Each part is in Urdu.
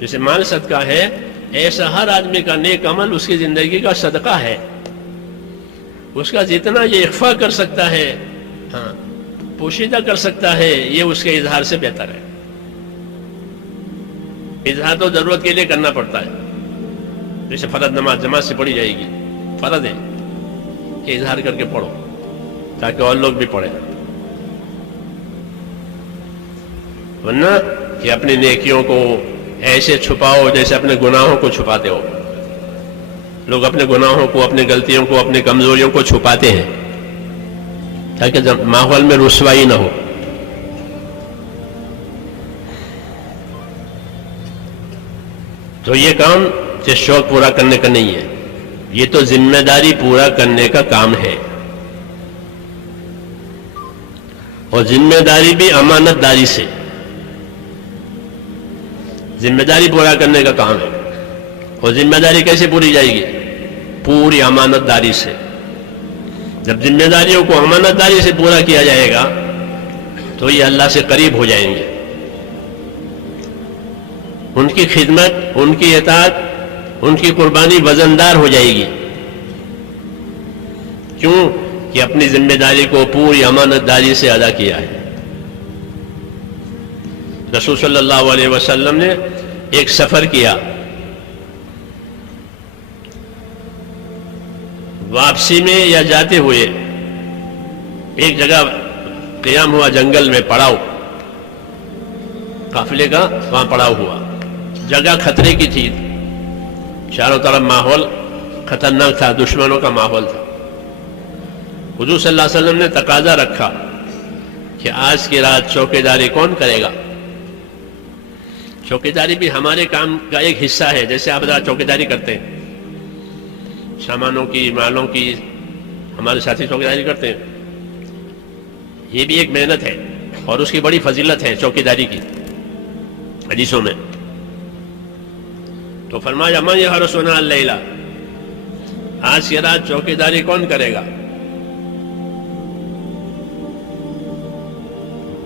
جیسے مال صدقہ ہے، ایسا ہر آدمی کا نیک عمل اس کی زندگی کا صدقہ ہے. اس کا جتنا یہ اخفا کر سکتا ہے، ہاں پوشیدہ کر سکتا ہے، یہ اس کے اظہار سے بہتر ہے. اظہار تو ضرورت کے لیے کرنا پڑتا ہے. جیسے فرض نماز جماعت سے پڑھی جائے گی، فرض ہے کہ اظہار کر کے پڑھو تاکہ اور لوگ بھی پڑھیں. ورنہ کہ اپنی نیکیوں کو ایسے چھپاؤ جیسے اپنے گناہوں کو چھپاتے ہو. لوگ اپنے گناہوں کو، اپنی غلطیوں کو، اپنی کمزوریوں کو چھپاتے ہیں تاکہ ماحول میں رسوائی نہ ہو. تو یہ کام صرف شوق پورا کرنے کا نہیں ہے، یہ تو ذمہ داری پورا کرنے کا کام ہے. اور ذمہ داری بھی امانت داری سے. ذمہ داری پورا کرنے کا کام ہے. اور ذمہ داری کیسے پوری جائے گی؟ پوری امانت داری سے. جب ذمہ داریوں کو امانت داری سے پورا کیا جائے گا تو یہ اللہ سے قریب ہو جائیں گے. ان کی خدمت، ان کی اطاعت، ان کی قربانی وزندار ہو جائے گی. کیوں کہ اپنی ذمہ داری کو پوری امانت داری سے ادا کیا ہے. رسول صلی اللہ علیہ وسلم نے ایک سفر کیا، واپسی میں یا جاتے ہوئے ایک جگہ قیام ہوا، جنگل میں پڑاؤ، قافلے کا وہاں پڑاؤ ہوا. جگہ خطرے کی تھی، چاروں طرف ماحول خطرناک تھا، دشمنوں کا ماحول تھا. حضور صلی اللہ علیہ وسلم نے تقاضا رکھا کہ آج کی رات چوکیداری کون کرے گا؟ چوکیداری بھی ہمارے کام کا ایک حصہ ہے. جیسے آپ چوکیداری کرتے ہیں، سامانوں کی، مالوں کی، ہمارے ساتھی چوکیداری کرتے ہیں. یہ بھی ایک محنت ہے اور اس کی بڑی فضیلت ہے چوکیداری کی حدیثوں میں. تو فرمایا من یحرسنا اللیلہ، آج کی رات چوکیداری کون کرے گا؟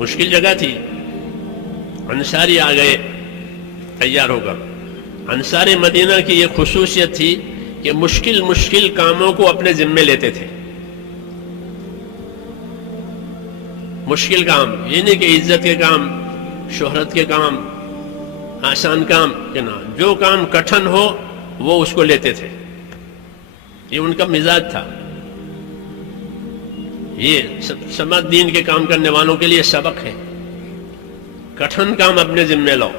مشکل جگہ تھی، انصاری آ گئے تیار ہو کر. انصار مدینہ کی یہ خصوصیت تھی کہ مشکل کاموں کو اپنے ذمے لیتے تھے. مشکل کام یہ نہیں کہ عزت کے کام، شہرت کے کام، آسان کام کہ نہ، جو کام کٹھن ہو وہ اس کو لیتے تھے. یہ ان کا مزاج تھا. یہ سماج دین کے کام کرنے والوں کے لیے سبق ہے. کٹھن کام اپنے ذمے لو،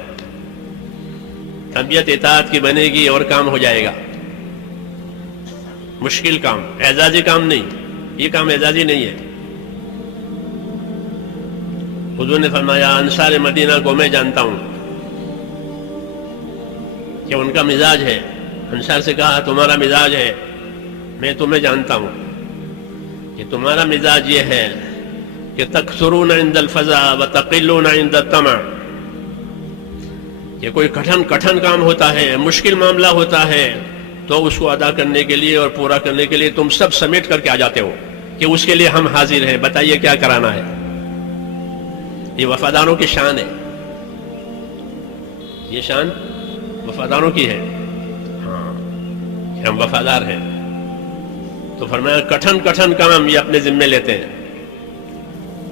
طبیعت اطاعت کی بنے گی اور کام ہو جائے گا. مشکل کام، اعزازی کام نہیں، یہ کام اعزازی نہیں ہے. حضور نے فرمایا انصار مدینہ کو میں جانتا ہوں کہ ان کا مزاج ہے. انصار سے کہا تمہارا مزاج ہے، میں تمہیں جانتا ہوں کہ تمہارا مزاج یہ ہے کہ تکثرون عند الفزع وتقلون عند الطمع. کہ کوئی کٹھن کام ہوتا ہے، مشکل معاملہ ہوتا ہے تو اس کو ادا کرنے کے لیے اور پورا کرنے کے لیے تم سب سمیٹ کر کے آ جاتے ہو کہ اس کے لیے ہم حاضر ہیں، بتائیے کیا کرانا ہے. یہ وفاداروں کی شان ہے. یہ شان وفاداروں کی ہے، ہاں کہ ہم وفادار ہیں. تو فرمایا کٹھن کام یہ اپنے ذمے لیتے ہیں.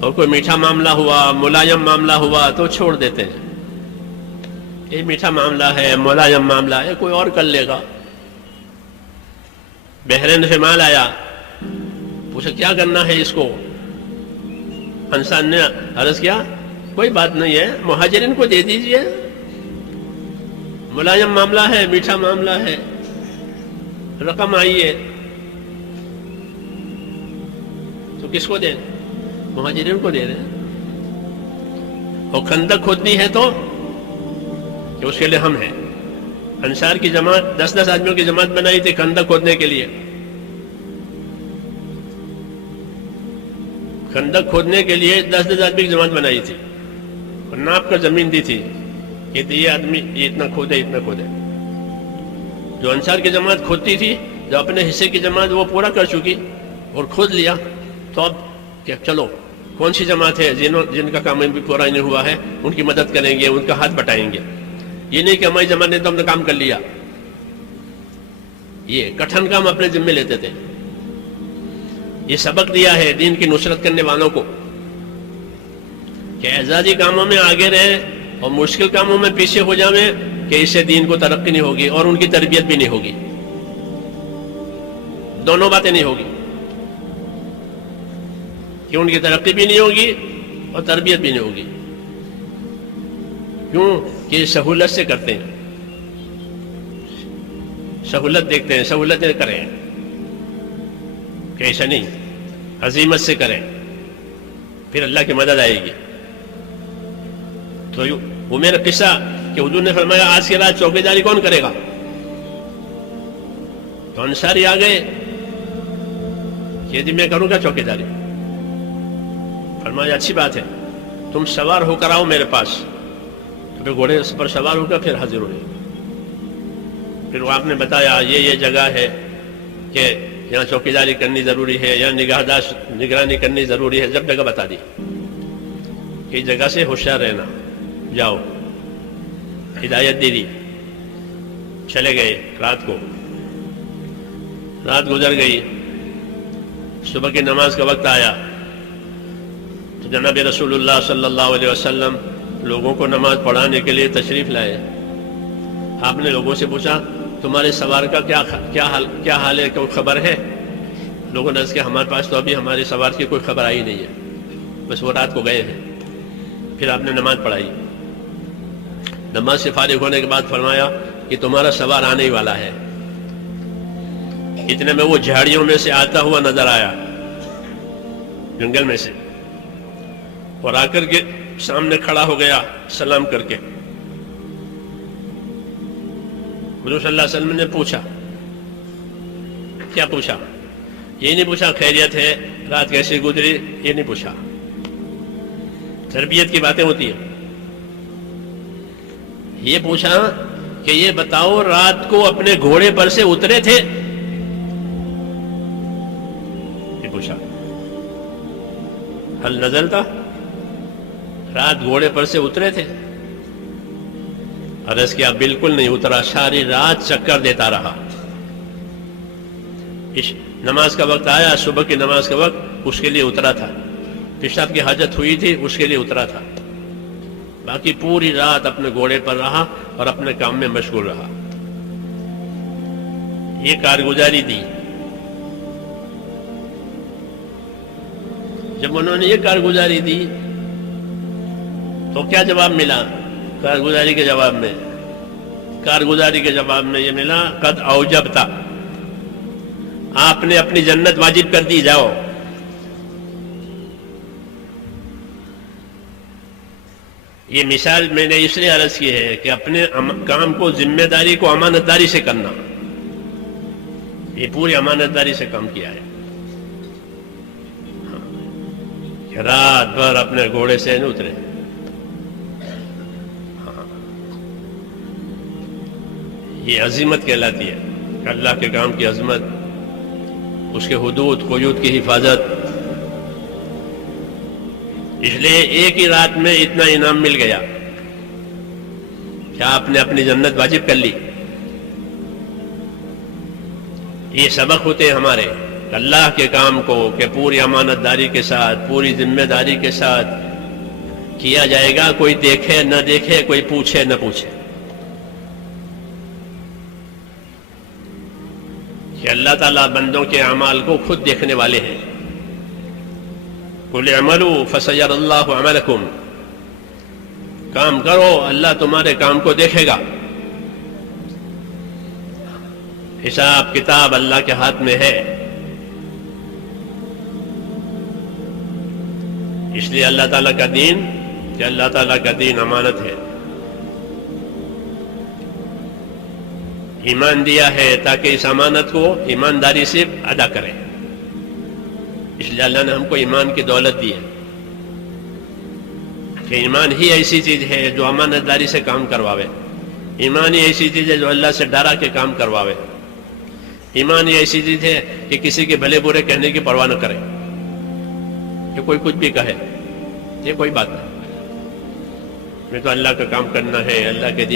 اور کوئی میٹھا معاملہ ہوا، ملائم معاملہ ہوا تو چھوڑ دیتے ہیں. یہ میٹھا معاملہ ہے، ملائم معاملہ ہے، کوئی اور کر لے گا. بحرین سے مال آیا، پوچھا کیا کرنا ہے اس کو؟ انسان نے عرض کیا کوئی بات نہیں ہے، مہاجرین کو دے دیجئے. ملائم معاملہ ہے، میٹھا معاملہ ہے، رقم آئی ہے تو کس کو دیں؟ مہاجرین کو دے رہے ہیں. اور خندق کھودنی ہے تو کہ اس کے لیے ہم ہیں. انصار کی جماعت 10 آدمیوں کی جماعت بنائی تھی خندق کھودنے کے لیے. خندق کھودنے کے لیے 10 آدمی کی جماعت بنائی تھی اور ناپ کر زمین دی تھی کہ یہ آدمی یہ اتنا کھودے اتنا کھودے. جو انصار کی جماعت کھودتی تھی، جو اپنے حصے کی جماعت وہ پورا کر چکی اور کھود لیا، تو اب کہ چلو کون سی جماعت ہے جن کا کام بھی پورا نہیں ہوا ہے ان کی مدد کریں گے، ان کا ہاتھ بٹائیں گے. یہ نہیں کہ ہماری زمانے تو ہم نے کام کر لیا. یہ کٹھن کام اپنے ذمے لیتے تھے. یہ سبق دیا ہے دین کی نصرت کرنے والوں کو کہ اعزازی کاموں میں آگے رہیں اور مشکل کاموں میں پیچھے ہو جائیں کہ اس سے دین کو ترقی نہیں ہوگی اور ان کی تربیت بھی نہیں ہوگی. دونوں باتیں نہیں ہوگی کہ ان کی ترقی بھی نہیں ہوگی اور تربیت بھی نہیں ہوگی. کیوں کہ سہولت سے کرتے ہیں, سہولت دیکھتے ہیں, سہولتیں کریں کہ ایسا نہیں, عزیمت سے کریں پھر اللہ کی مدد آئے گی. تو وہ میرا قصہ کہ حضور نے فرمایا آج کی رات چوکی داری کون کرے گا؟ تو انصاری آ گئے کہ جی میں کروں گا چوکی داری. فرمایا اچھی بات ہے, تم سوار ہو کر آؤ میرے پاس. پھر گھوڑے پر سوار ہو کر پھر حاضر ہوئے. پھر وہ آپ نے بتایا یہ جگہ ہے کہ یہاں چوکی داری کرنی ضروری ہے, یہاں نگرانی کرنی ضروری ہے. جب جگہ بتا دی کہ اس جگہ سے ہوشیار رہنا, جاؤ, ہدایت دے دی. چلے گئے. رات گزر گئی. صبح کی نماز کا وقت آیا تو جناب رسول اللہ صلی اللہ علیہ وسلم لوگوں کو نماز پڑھانے کے لیے تشریف لائے. آپ نے لوگوں سے پوچھا تمہارے سوار کا کیا حال ہے, کوئی خبر ہے؟ لوگوں نے کہا ہمارے پاس تو ابھی ہمارے سوار کی کوئی خبر آئی نہیں ہے, بس وہ رات کو گئے ہیں. پھر آپ نے نماز پڑھائی. نماز سے فارغ ہونے کے بعد فرمایا کہ تمہارا سوار آنے ہی والا ہے. اتنے میں وہ جھاڑیوں میں سے آتا ہوا نظر آیا, جنگل میں سے, اور آ کر کے سامنے کھڑا ہو گیا سلام کر کے. حضور صلی اللہ علیہ وسلم نے پوچھا, کیا پوچھا؟ یہ نہیں پوچھا خیریت ہے, رات کیسی گزری, یہ نہیں پوچھا. تربیت کی باتیں ہوتی ہیں. یہ پوچھا کہ یہ بتاؤ رات کو اپنے گھوڑے پر سے اترے تھے؟ یہ پوچھا. حل نزلتا, رات گھوڑے پر سے اترے تھے؟ عرض کیا بالکل نہیں اترا, ساری رات چکر دیتا رہا. نماز کا وقت آیا, صبح کی نماز کا وقت, اس کے لیے اترا تھا. پیشاب کی حاجت ہوئی تھی, اس کے لیے اترا تھا. باقی پوری رات اپنے گھوڑے پر رہا اور اپنے کام میں مشغول رہا. یہ کارگزاری دی. جب انہوں نے یہ کارگزاری دی تو کیا جواب ملا؟ کارگزاری کے جواب میں یہ ملا قد اوجبتا, آپ نے اپنی جنت واجب کر دی, جاؤ. یہ مثال میں نے اس لیے عرض کی ہے کہ اپنے کام کو, ذمہ داری کو امانت داری سے کرنا. یہ پوری امانت داری سے کام کیا ہے. کہ رات بھر اپنے گھوڑے سے نہیں اترے. یہ عظمت کہلاتی ہے کہ اللہ کے کام کی عظمت, اس کے حدود قیود کی حفاظت. اس لیے ایک ہی رات میں اتنا انعام مل گیا کہ آپ نے اپنی جنت واجب کر لی. یہ سبق ہوتے ہیں ہمارے اللہ کے کام کو کہ پوری امانت داری کے ساتھ, پوری ذمہ داری کے ساتھ کیا جائے گا. کوئی دیکھے نہ دیکھے, کوئی پوچھے نہ پوچھے. کہ اللہ تعالیٰ بندوں کے اعمال کو خود دیکھنے والے ہیں. قُلْ اعْمَلُوا فَسَيَرَى اللَّهُ عَمَلَكُمْ, کام کرو اللہ تمہارے کام کو دیکھے گا. حساب کتاب اللہ کے ہاتھ میں ہے. اس لیے اللہ تعالیٰ کا دین, کہ اللہ تعالیٰ کا دین امانت ہے. ایمان دیا ہے تاکہ اس امانت کو ایمانداری سے ادا کریں. اس لیے اللہ نے ہم کو ایمان کی دولت دی ہے کہ ایمان ہی ایسی چیز ہے جو امانت داری سے کام کرواوے. ایمان ہی ایسی چیز ہے جو اللہ سے ڈرا کے کام کرواوے. ایمان ہی ایسی چیز ہے کہ کسی کے بھلے برے کہنے کی پرواہ نہ کرے کہ کوئی کچھ بھی کہے, یہ کوئی بات نہیں. میں تو اللہ کا کام کرنا ہے, اللہ کے دین